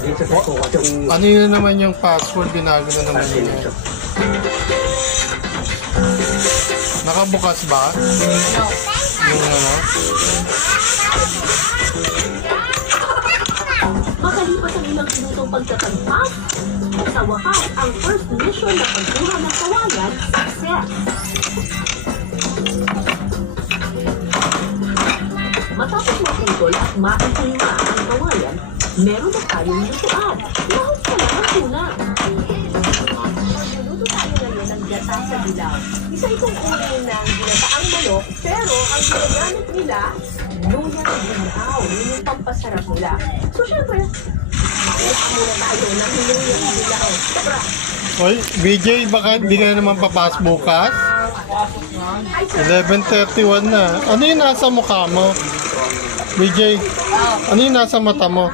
Ano yun naman yung password? Binago na naman yun. Nakabukas ba? Yung ano? Makalipas ang ilang minutong pagtatagpas, sa wakas, ang first mission na pagkuha ng kawayan, success. Matapos maputol at maipulma ang kawayan, meron na tayong lutuan. Lahat ka lang ang tuna. Magluluto tayo ngayon ng gata sa dilaw. Isa itong uri ng ginataang manok, pero ang ginagamit nila, luya ng dilaw. Yun yung pampasarap nila. So, syempre, makuha muna tayo ng luya ng dilaw. Tara! Oy, BJ, baka hindi ka na naman papas bukas? 11:31 na. Ano yung nasa mukha mo? BJ, ano yung nasa mata mo?